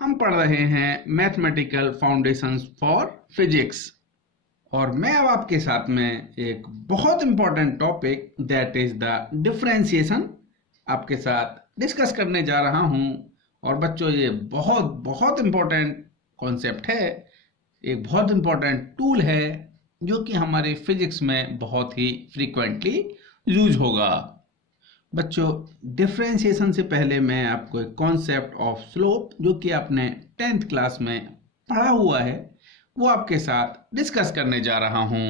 हम पढ़ रहे हैं मैथमेटिकल फाउंडेशंस फॉर फिजिक्स और मैं अब आपके साथ में एक बहुत important topic that is the differentiation आपके साथ डिस्कस करने जा रहा हूं। और बच्चों, ये बहुत बहुत इंपॉर्टेंट कॉन्सेप्ट है, एक बहुत इंपॉर्टेंट टूल है जो कि हमारे फिजिक्स में बहुत ही फ्रीक्वेंटली यूज होगा। बच्चों, डिफरेंशिएशन से पहले मैं आपको एक कॉन्सेप्ट ऑफ स्लोप जो कि आपने 10th क्लास में पढ़ा हुआ है वो आपके साथ डिस्कस करने जा रहा हूं।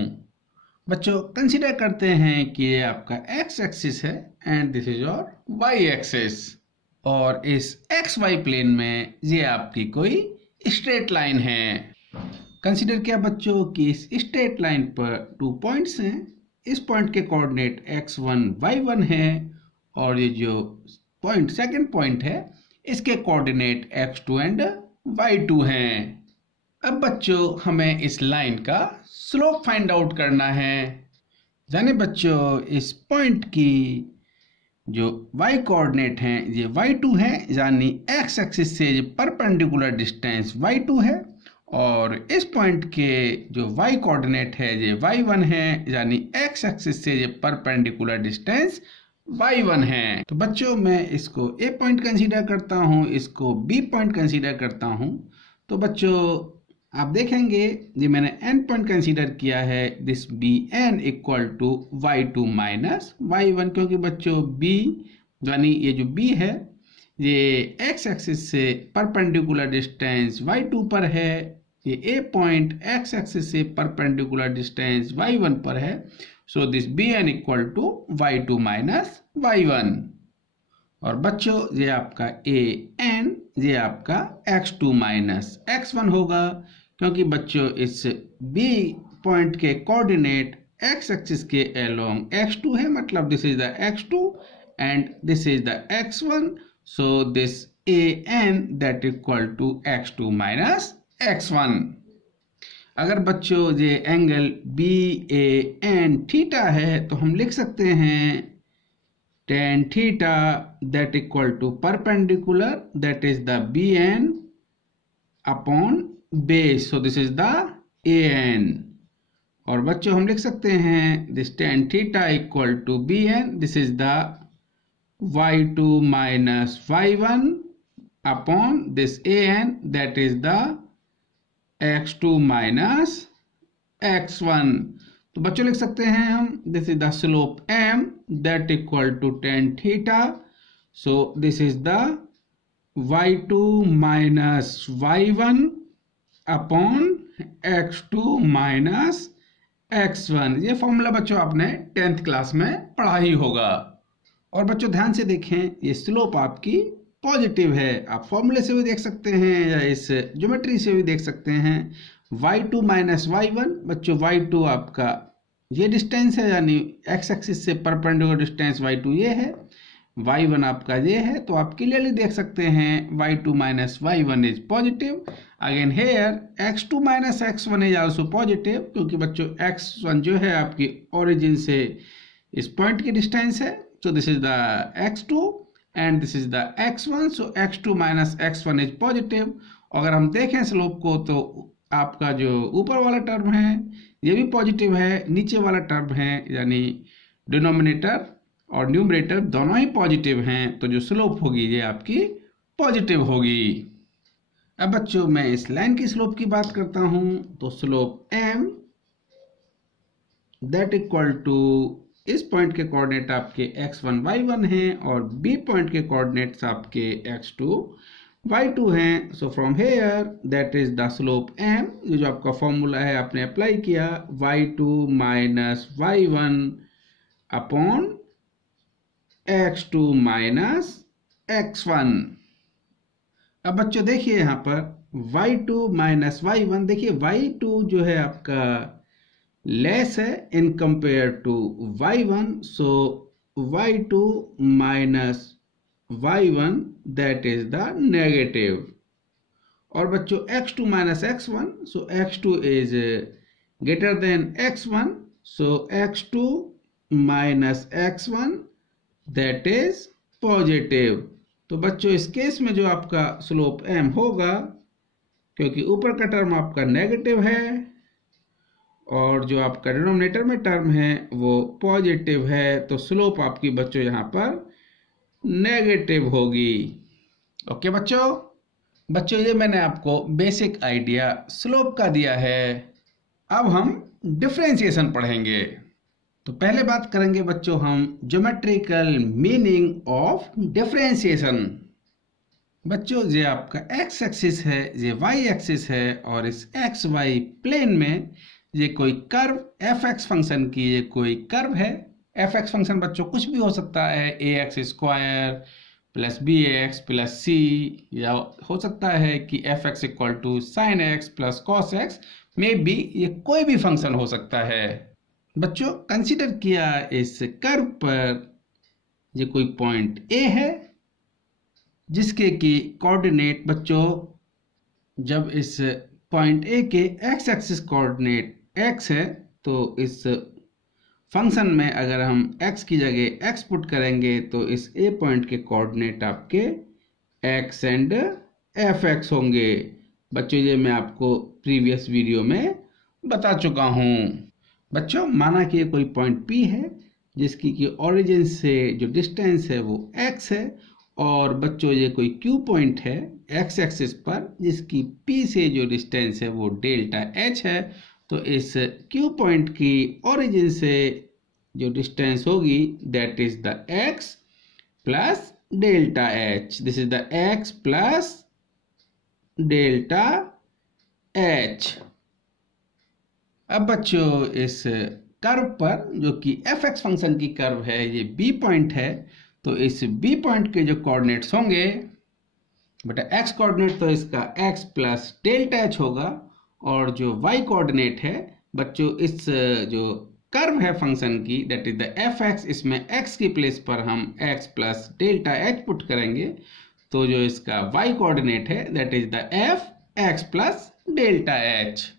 बच्चों, कंसीडर करते हैं कि ये आपका एक्स एक्सिस है and this is your Y axis, और इस एक्स वाई प्लेन में ये आपकी कोई स्ट्रेट लाइन है। कंसीडर किया बच्चों कि इस स्ट्रेट लाइन पर 2 पॉइंट्स हैं। इस पॉइंट के कोऑर्डिनेट x1 y1 है और ये जो पॉइंट सेकंड पॉइंट है इसके कोऑर्डिनेट x2 एंड y2 हैं। अब बच्चों, हमें इस लाइन का स्लोप फाइंड आउट करना है। जाने बच्चों, इस पॉइंट की जो y कोऑर्डिनेट हैं ये y2 है, यानी x एक्सिस से परपेंडिकुलर डिस्टेंस y2 है, और इस पॉइंट के जो y कोऑर्डिनेट है ये y1 है, यानी x एक्सिस से ये परपेंडिकुलर डिस्टेंस y1 है। तो बच्चों, मैं इसको a पॉइंट कंसीडर करता हूँ, इसको b पॉइंट कंसीडर करता हूँ। तो बच्चों, आप देखेंगे ये मैंने n पॉइंट कंसीडर किया है, this bn equal to y2 minus y1, क्योंकि बच्चों b यानी ये जो b है ये x एक्सिस से परपेंडिकुलर डिस्टेंस y2 पर है, ये a पॉइंट x एक्सिस से परपेंडिकुलर डिस्टेंस y1 पर है। So this bn equal to y2 minus y1। और बच्चों, ये आपका an ये आपका x2 माइनस x1 होगा, क्योंकि बच्चों इस b पॉइंट के कोऑर्डिनेट x एक्सिस के अलोंग x2 है, मतलब this is the x2 and this is the x1। So this an that equal to x2 minus x1। अगर बच्चों ये एंगल BAN थीटा है तो हम लिख सकते हैं tan theta that equal to perpendicular that is the BN upon base, so this is the AN। और बच्चों हम लिख सकते हैं this tan theta equal to BN, this is the y2 minus y1 upon this an that is the x2 minus x1। तो बच्चों लिख सकते हैं हम this is the slope m that equal to tan theta, so this is the y2 minus y1 upon x2 minus x1। ये formula बच्चों आपने 10th class में पढ़ा ही होगा। और बच्चों ध्यान से देखें, ये स्लोप आपकी पॉजिटिव है, आप फॉर्मूले से भी देख सकते हैं या इस ज्योमेट्री से भी देख सकते हैं। y2 माइनस y1, बच्चों y2 आपका ये डिस्टेंस है, यानी x एक्सिस से परपेंडिकुलर डिस्टेंस y2 ये है, y1 आपका ये है, तो आप क्लियरली देख सकते हैं y2 minus y1 is positive. Again here x2 minus x1 is also positive, क्योंकि बच्चों x1 जो है आपकी ओरिजिन से इस पॉइंट की डिस्टेंस है। So this is the x2 and this is the x1, so x2 minus x1 is positive। अगर हम देखें स्लोप को तो आपका जो ऊपर वाला टर्म है ये भी पॉजिटिव है, नीचे वाला टर्म है यानी डिनोमिनेटर और न्यूमरेटर दोनों ही पॉजिटिव हैं, तो जो स्लोप होगी ये आपकी पॉजिटिव होगी। अब बच्चों मैं इस लाइन की स्लोप की बात करता हूं, तो slope m that equal to इस पॉइंट के कोऑर्डिनेट आपके x1 y1 हैं और b पॉइंट के कोऑर्डिनेट्स आपके x2 y2 हैं। So from here that is the slope m, ये जो आपका फॉर्मूला है आपने अप्लाई किया, y2 minus y1 upon x2 minus x1। अब बच्चों देखिए यहाँ पर y2 माइनस y1, देखिए y2 जो है आपका लेस है in compare to y1, so y2 minus y1 that is the negative. और बच्चों x2 minus x1, so x2 is greater than x1, so x2 minus x1 that is positive. तो बच्चों इस केस में जो आपका स्लोप m होगा, क्योंकि ऊपर का टर्म आपका नेगेटिव है और जो आपका डिनोमिनेटर में टर्म है वो पॉजिटिव है, तो स्लोप आपकी बच्चों यहाँ पर नेगेटिव होगी। ओके बच्चों ये मैंने आपको बेसिक आइडिया स्लोप का दिया है। अब हम डिफरेंशिएशन पढ़ेंगे। तो पहले बात करेंगे बच्चों हम ज्योमेट्रिकल मीनिंग ऑफ डिफरेंशिएशन। बच्चों ये आपका x एक्सिस है, ये y एक्सिस है और इस x y प्लेन में ये कोई कर्व fx फंक्शन की ये कोई कर्व है। fx फंक्शन बच्चों कुछ भी हो सकता है, ax square plus bx plus c, या हो सकता है कि fx equal to sine X plus cos X, may be ये कोई भी फंक्शन हो सकता है। बच्चों कंसीडर किया इस कर्व पर ये कोई पॉइंट a है जिसके की कोऑर्डिनेट बच्चों, जब इस पॉइंट a के x एक्सिस कोऑर्डिनेट x है तो इस फंक्शन में अगर हम x की जगह x पुट करेंगे तो इस a पॉइंट के कोऑर्डिनेट आपके x एंड fx होंगे। बच्चों ये मैं आपको प्रीवियस वीडियो में बता चुका हूँ। बच्चों माना कि ये कोई पॉइंट P है जिसकी कि ओरिजिन से जो डिस्टेंस है वो x है, और बच्चों ये कोई Q पॉइंट है x एक्सिस पर जिसकी P से जो डिस्टेंस है वो डेल्टा h है। तो इस Q पॉइंट की ओरिजिन से जो डिस्टेंस होगी that is the x plus delta h। This is the x plus delta h। अब बच्चों इस कर्व पर जो कि fx फंक्शन की कर्व है ये b पॉइंट है, तो इस b पॉइंट के जो कोऑर्डिनेट्स होंगे बेटा x कोऑर्डिनेट तो इसका x प्लस डेल्टा h होगा, और जो y कोऑर्डिनेट है बच्चों इस जो कर्व है फंक्शन की दैट इज द fx, इसमें x की प्लेस पर हम x plus delta h put करेंगे, तो जो इसका y कोऑर्डिनेट है that is the fx plus delta h।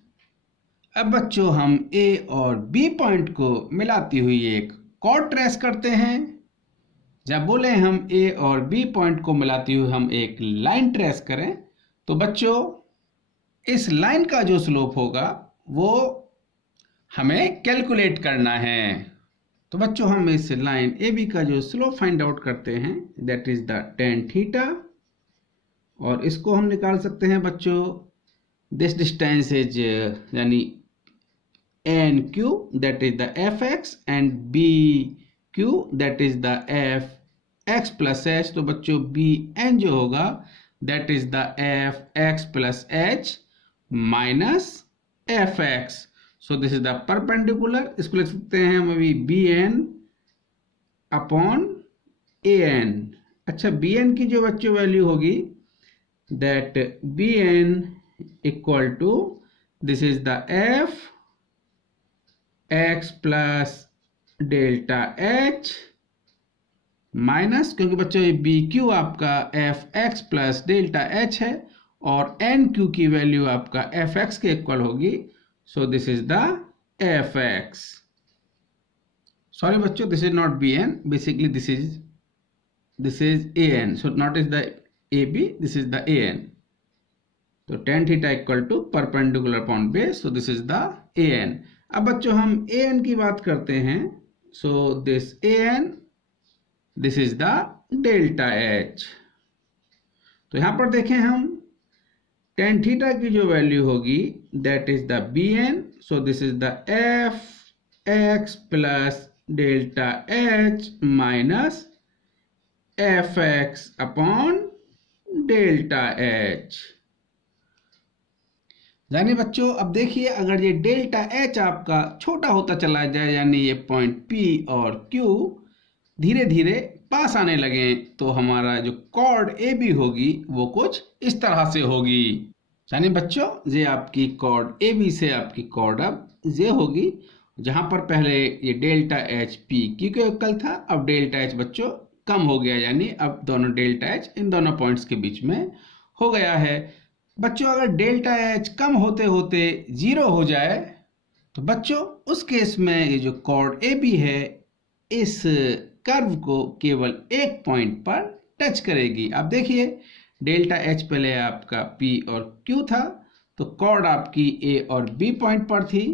अब बच्चों हम a और b पॉइंट को मिलाती हुई एक कॉर्ड ट्रेस करते हैं। जब बोले हम a और b पॉइंट को मिलाती हुई हम एक लाइन ट्रेस करें तो बच्चों इस लाइन का जो स्लोप होगा वो हमें कैलकुलेट करना है। तो बच्चों हम इस लाइन AB का जो स्लोप फाइंड आउट करते हैं that is the tan theta, और इसको हम निकाल सकते हैं बच्चों दिस डिस्टेंस इज यानी NQ that is the fx and BQ that is the fx plus h। तो बच्चों BN जो होगा that is the fx plus h minus fx। so this is the perpendicular, इसको लिख सकते हैं हम अभी BN upon AN। अच्छा BN की जो बच्चों वैल्यू होगी that BN equal to this is the f x plus delta h minus, क्योंकि बच्चों ये बी क्यू आपका F X plus delta h है और एन क्यू की वैल्यू आपका एफ एक्स के इक्वल होगी, so this is the F X. Sorry बच्चों this is not B N, basically this is A N, so not is the A B, this is the A N. तो tan theta equal to perpendicular upon base, so this is the A N. अब बच्चों हम A N की बात करते हैं, so this A N this is the delta H. तो यहां पर देखें हम tan थीटा की जो वैल्यू होगी that is the B N, so this is the F X plus delta H minus F X upon delta H. यानी बच्चों अब देखिए अगर ये डेल्टा एच आपका छोटा होता चला जाए, यानी ये पॉइंट P और Q धीरे धीरे पास आने लगे, तो हमारा जो कॉर्ड AB होगी वो कुछ इस तरह से होगी। यानी बच्चों ये आपकी कॉर्ड AB से आपकी कॉर्ड अब ये होगी, जहां पर पहले ये डेल्टा एच P Q के इक्वल था, अब डेल्टा एच बच्चों कम हो गया, यानी अब दोनों डेल्टा एच इन दोनों पॉइंट्स के बीच में हो गया है। बच्चों अगर डेल्टा एच कम होते होते 0 हो जाए तो बच्चों उस केस में ये जो कॉर्ड AB है इस कर्व को केवल एक पॉइंट पर टच करेगी। आप देखिए डेल्टा एच पहले आपका P और Q था, तो कॉर्ड आपकी A और B पॉइंट पर थी,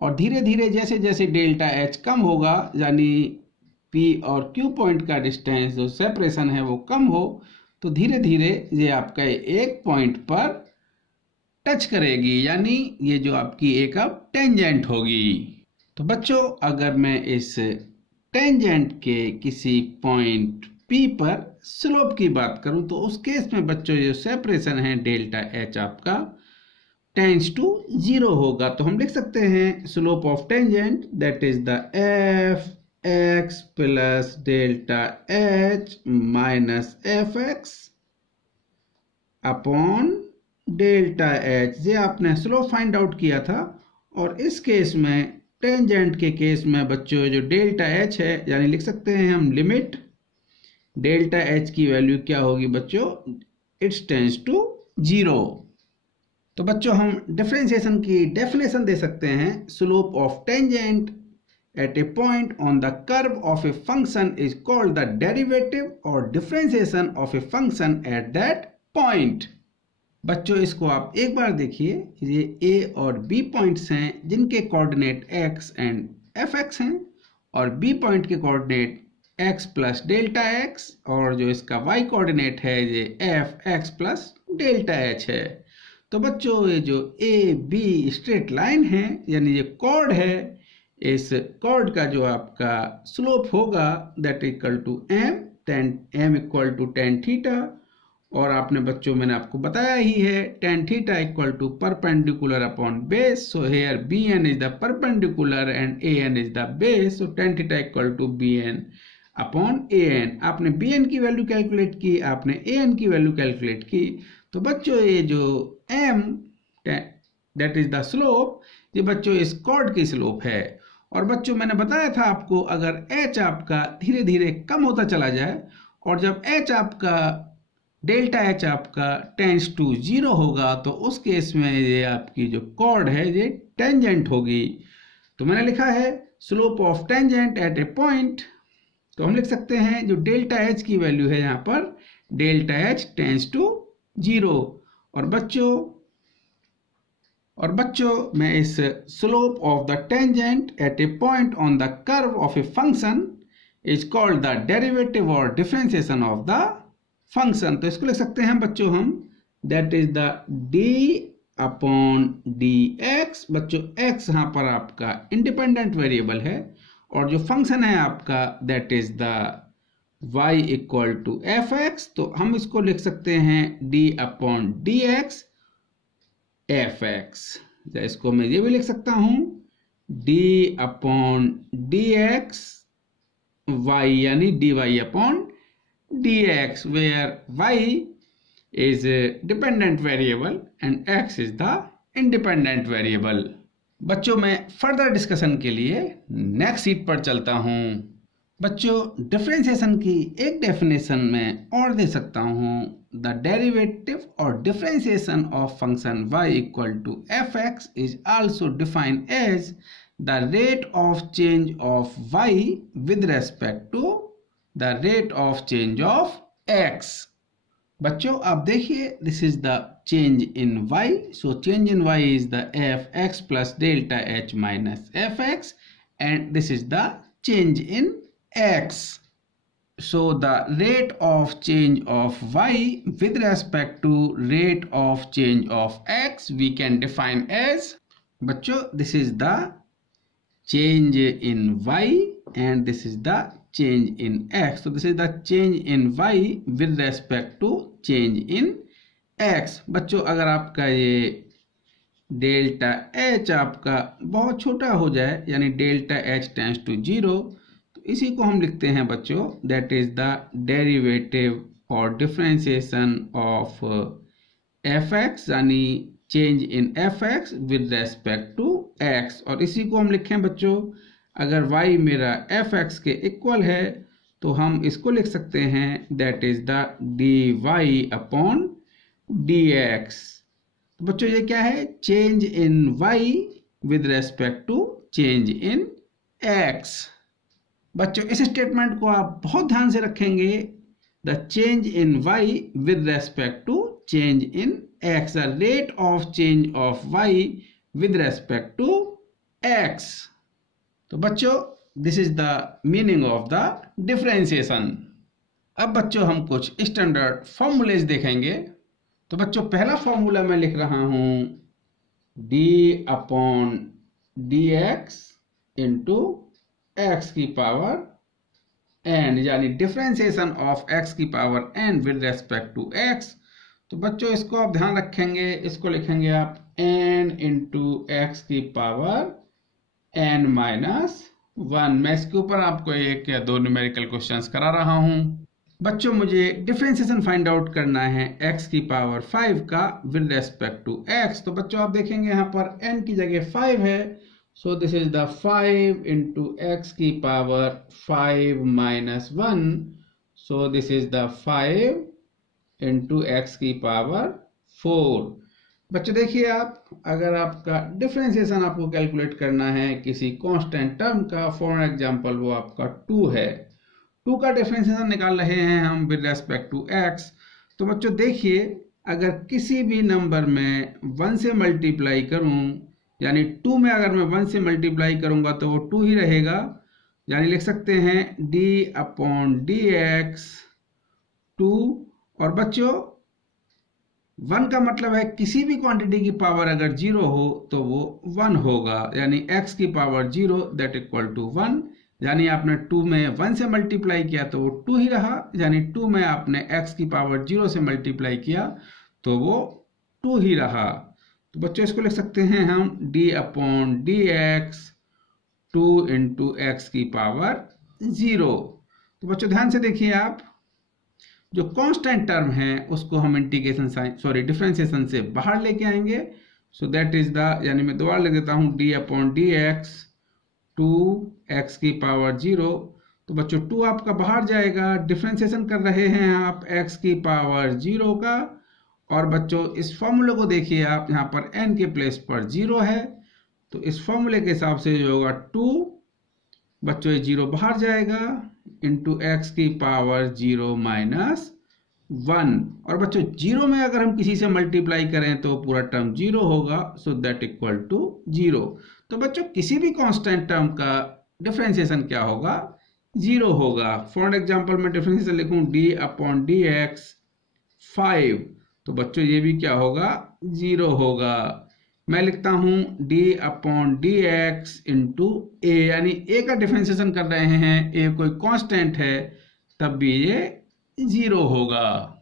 और धीरे धीरे जैसे जैसे डेल्टा एच कम होगा, यानी P और Q पॉइंट का डिस्टेंस जो सेपरेशन है वो कम हो, तो धीरे धीरे ये आपका एक पॉइंट पर टच करेगी, यानी ये जो आपकी एक अब टेंजेंट होगी। तो बच्चों अगर मैं इस टेंजेंट के किसी पॉइंट P पर स्लोप की बात करूं, तो उस केस में बच्चों जो सेपरेशन है डेल्टा एच आपका टेंड्स टू 0 होगा। तो हम लिख सकते हैं slope of tangent that is the F X plus delta H minus F X upon delta H. ये आपने स्लोप फाइंड आउट किया था, और इस केस में टेंजेंट के केस में बच्चों जो डेल्टा एच है, यानी लिख सकते हैं हम लिमिट डेल्टा एच की वैल्यू क्या होगी बच्चों, इट्स टेंड्स टू 0। तो बच्चों हम डिफरेंशिएशन की डेफिनेशन दे सकते हैं, slope of tangent at a point on the curve of a function is called the derivative और differentiation of a function at that point. बच्चों इसको आप एक बार देखिए, ये A और B पॉइंट्स हैं जिनके कोऑर्डिनेट x एंड fx हैं, और B पॉइंट के coordinate x plus delta x, और जो इसका y कोऑर्डिनेट है ये fx प्लस डेल्टा h है। तो बच्चों ये जो A B स्ट्रेट लाइन है, यानी ये कॉर्ड है, इस कॉर्ड का जो आपका स्लोप होगा that equal to m equal to tan theta, और आपने बच्चों मैंने आपको बताया ही है tan theta equal to perpendicular upon base. So here bn is the perpendicular and an is the base, so tan theta equal to bn upon an। आपने bn की वैल्यू कैलकुलेट की, आपने an की वैल्यू कैलकुलेट की, तो बच्चों ये जो m that is the slope, ये बच्चों इस कॉर्ड की स्लोप है। और बच्चों मैंने बताया था आपको, अगर h आपका धीरे धीरे कम होता चला जाए, और जब h आपका डेल्टा एच आपका टेंड्स टू 0 होगा, तो उस केस में ये आपकी जो कॉर्ड है ये टेंजेंट होगी। तो मैंने लिखा है slope of tangent at a point, तो हम लिख सकते हैं जो डेल्टा एच की वैल्यू है यहाँ पर डेल्टा एच टेंड्स टू 0। और बच्चों मैं इस slope of the tangent at a point on the curve of a function is called the derivative और डिफरेंशिएशन ऑफ द फंक्शन। तो इसको लिख सकते हैं बच्चों हम that is the d upon dx। बच्चों x यहाँ पर आपका इंडिपेंडेंट वेरिएबल है, और जो फंक्शन है आपका that is the y equal to fx, तो हम इसको लिख सकते हैं d अपॉन dx fx। इसको मैं ये भी लिख सकता हूं d अपॉन dx y, यानी dy upon dx, where y is a dependent variable and x is the independent variable। बच्चों मैं फर्दर डिस्कशन के लिए नेक्स्ट शीट पर चलता हूं। बच्चों डिफरेंशिएशन की एक डेफिनेशन में और दे सकता हूं, द डेरिवेटिव और differentiation of function y equal to fx is also defined as the rate of change of y with respect to the rate of change of x। बच्चों आप देखिए this is the change in y, so change in y is the fx plus delta h minus fx, and this is the change in x। So the rate of change of y with respect to rate of change of x we can define as, बच्चों this is the change in y and this is the change in x। so this is the change in y with respect to change in x। बच्चों अगर आपका ये delta h आपका बहुत छोटा हो जाए, यानी डेल्टा h टेंड्स टू 0, तो इसी को हम लिखते हैं बच्चों दैट इज द डेरिवेटिव और डिफरेंशिएशन ऑफ fx, यानी change in fx with respect to x। और इसी को हम लिखें बच्चों, अगर y मेरा fx के इक्वल है तो हम इसको लिख सकते हैं that is the dy upon dx। तो बच्चों ये क्या है, change in y with respect to change in x। बच्चों इस स्टेटमेंट को आप बहुत ध्यान से रखेंगे, the change in y with respect to change in x, the rate of change of y with respect to x. तो बच्चों this is the meaning of the differentiation. अब बच्चों हम कुछ स्टैंडर्ड फॉर्मूलेज देखेंगे. तो बच्चों पहला फॉर्मूला मैं लिख रहा हूं d upon dx into X की पावर n, यानी डिफरेंशिएशन ऑफ x की power n with respect to x. तो बच्चों इसको आप ध्यान रखेंगे, इसको लिखेंगे आप n इंटू एक्स की पावर n माइनस 1. मैं इसके ऊपर आपको एक या दो न्यूमेरिकल क्वेश्चंस करा रहा हूं. बच्चों मुझे डिफरेंशिएशन फाइंड आउट करना है x की पावर 5 का विद रेस्पेक्ट टू x. तो बच्चों आप देखेंगे यहाँ पर n की जगह 5 है, so this is the 5 into X की power 5 minus 1. So this is the 5 into X की पावर 4. बच्चों देखिए, आप अगर आपका डिफरेंशिएशन आपको कैलकुलेट करना है किसी कांस्टेंट टर्म का, फॉर एग्जांपल वो आपका 2 है, 2 का डिफरेंशिएशन निकाल रहे हैं हम विद रेस्पेक्ट टू x. तो बच्चों देखिए, अगर किसी भी नंबर में 1 से मल्टीप्लाई करूं, यानी 2 में अगर मैं 1 से मल्टीप्लाई करूंगा तो वो 2 ही रहेगा, यानी लिख सकते हैं d अपॉन डी एक्स 2. और बच्चों 1 का मतलब है किसी भी क्वांटिटी की पावर अगर 0 हो तो वो 1 होगा, यानी x की पावर 0 दैट इक्वल टू 1. यानी आपने 2 में 1 से मल्टीप्लाई किया तो वो 2 ही रहा, यानी 2 में आपने x की पावर 0 से मल्टीप्लाई किया तो वो 2 ही रहा. तो बच्चों इसको लिख सकते हैं हम d upon D x 2 into X की पावर 0. तो बच्चों ध्यान से देखिए, आप जो कांस्टेंट टर्म है उसको हम इंटीग्रेशन डिफरेंशिएशन से बाहर लेके आएंगे. सो दैट इज द, यानी मैं दोबारा लिख देता हूं d upon D x 2 x की पावर 0. तो बच्चों 2 आपका बाहर जाएगा, डिफरेंशिएशन कर रहे हैं आप x की पावर 0 का. और बच्चों इस फॉर्मूले को देखिए आप, यहाँ पर n के प्लेस पर 0 है, तो इस फॉर्मूले के हिसाब से जो होगा 2, बच्चों ये 0 बाहर जाएगा इंटू एक्स की पावर 0 माइनस 1. और बच्चों 0 में अगर हम किसी से मल्टीप्लाई करें तो पूरा टर्म 0 होगा, सो दैट इक्वल टू 0. तो बच्चों किसी भी कांस्टेंट टर्म का डिफरेंशिएशन क्या होगा, 0 होगा. फॉर एग्जांपल मैं डिफरेंशिएशन लिखूं d अपॉन डी एक्स 5, तो बच्चों ये भी क्या होगा, 0 होगा. मैं लिखता हूं d upon D X into A, यानी a का डिफरेंशिएशन कर रहे हैं, a कोई कांस्टेंट है, तब भी ये 0 होगा.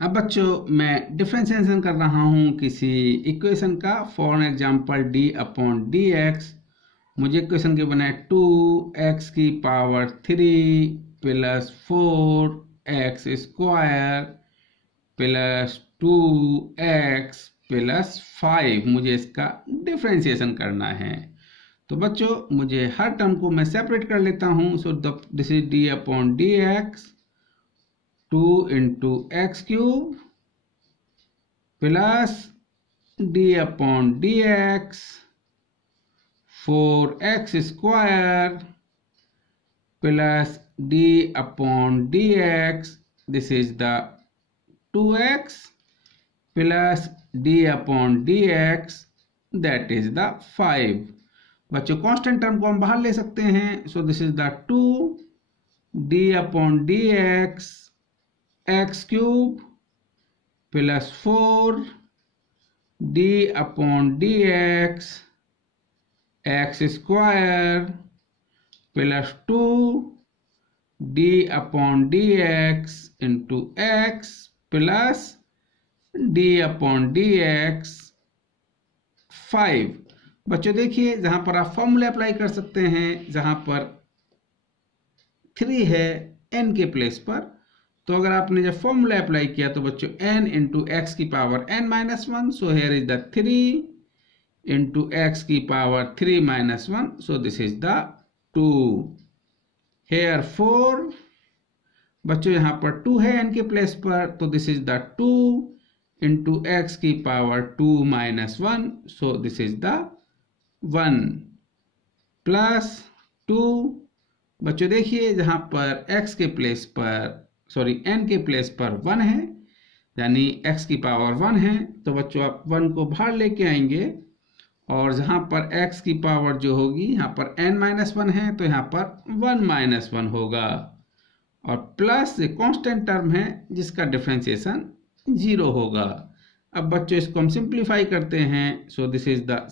अब बच्चों मैं डिफरेंशिएशन कर रहा हूं किसी इक्वेशन का, for example d upon D x, मुझे इक्वेशन के बनाए 2x की power 3 plus 4x square plus 2x plus 5. मुझे इसका डिफरेंशिएशन करना है. तो बच्चों मुझे हर टर्म को मैं सेपरेट कर लेता हूं. सो this is d upon D x 2 into x cube plus d upon D x 4x square plus d upon D x, this is the 2x plus d upon D x that is the 5. बच्चों constant term को हम बाहर ले सकते हैं, so this is the 2 d upon D x x cube plus 4 d upon D x x square plus 2 d upon D X into x plus d upon D x 5. बच्चों देखिए, जहां पर आप फॉर्मूला अप्लाई कर सकते हैं, जहां पर 3 है n के प्लेस पर, तो अगर आपने जब फॉर्मूला अप्लाई किया तो बच्चों n इंटू एक्स की power n minus 1, so here is the 3 into X की power 3 minus 1, so this is the 2. Here 4, बच्चों यहां पर 2 है n के प्लेस पर, तो this is the 2 into X की power 2 minus 1, so this is the 1 plus 2. बच्चों देखिए, जहां पर x के प्लेस पर सॉरी n के प्लेस पर 1 है, यानी x की पावर 1 है, तो बच्चों आप 1 को बाहर लेके आएंगे और जहां पर x की पावर जो होगी, यहाँ पर n-1 है तो यहाँ पर 1-1 होगा, और प्लस कांस्टेंट टर्म है जिसका डिफरेंशिएशन 0 होगा। अब बच्चों इसको हम सिंप्लीफाई करते हैं, so this is the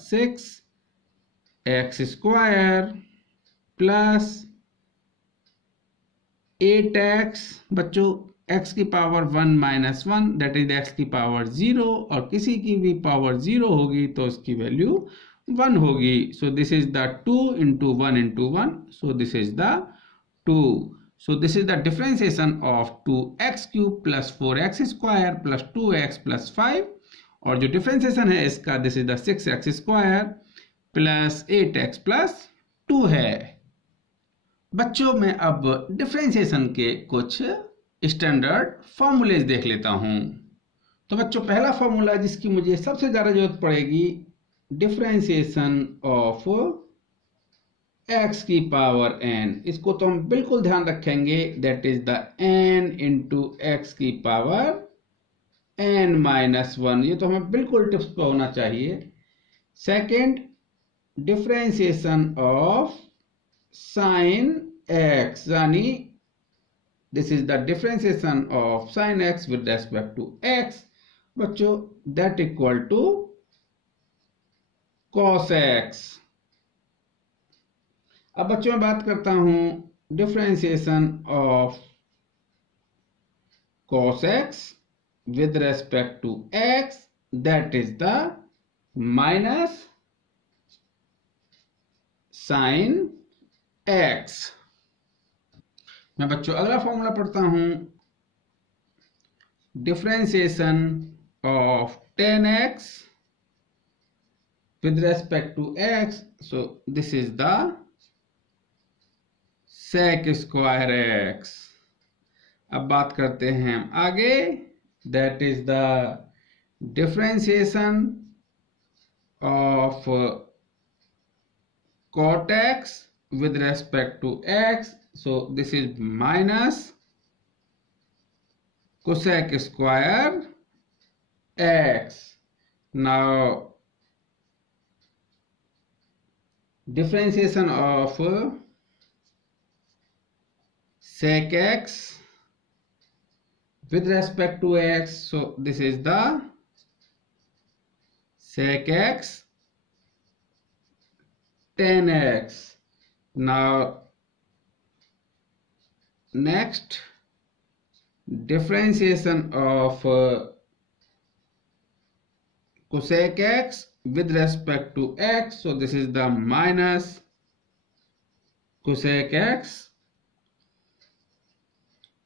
6x square plus 8x, बच्चों x की पावर 1-1 दैट इज x की पावर 0, और किसी की भी पावर 0 होगी तो उसकी वैल्यू 1 होगी। So this is the 2 into 1 into 1, so this is the 2। So this is the differentiation of 2x cube plus 4x square plus 2x plus 5, और जो differentiation है इसका this is the 6x square plus 8x plus 2 है। बच्चों मैं अब differentiation के कुछ स्टैंडर्ड फॉर्मूलेज देख लेता हूं। तो बच्चों पहला फॉर्मूला जिसकी मुझे सबसे ज्यादा जरूरत पड़ेगी, डिफरेंशिएशन ऑफ x की पावर n, इसको तो हम बिल्कुल ध्यान रखेंगे, that is the n into x की पावर n-1, ये तो हमें बिल्कुल टिप्स पे होना चाहिए। Second, differentiation of sine x, यानी this is the differentiation of sine x with respect to x, बच्चों that equal to cos x। अब बच्चों मैं बात करता हूं differentiation of cos x with respect to x, that is the minus sine x। मैं बच्चों अगला फॉर्मूला पढ़ता हूं, differentiation of 10x with respect to x, so this is the sec square x। अब बात करते हैं हम आगे, that is the differentiation of cot x with respect to x, so this is minus cosec square x। now differentiation of sec x with respect to x, so this is the sec x 10x। now next, differentiation of cosec x with respect to x, so this is the minus cosec x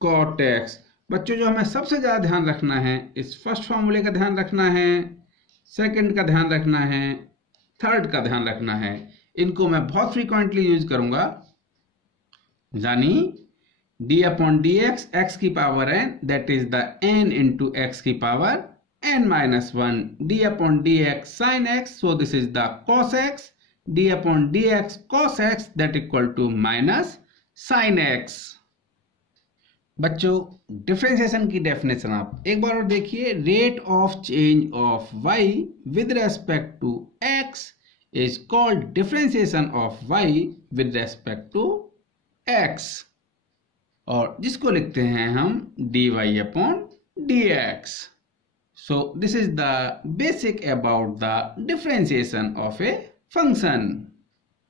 cot x। बच्चों जो हमें सबसे ज्यादा ध्यान रखना है, इस first फॉर्मूले का ध्यान रखना है, सेकंड का ध्यान रखना है, थर्ड का ध्यान रखना है, इनको मैं बहुत फ्रीक्वेंटली यूज करूंगा, यानी d/dx x की power n, that is the n into x की power n-1, d/dx sin x, so this is the cos x, d/dx cos x that equal to minus sin x। बच्चों डिफरेंशिएशन की definition आप एक बार और देखिए, rate of change of y with respect to x is called differentiation of y with respect to x, और जिसको लिखते हैं हम dy/dx। So this is the basic about the differentiation of a function.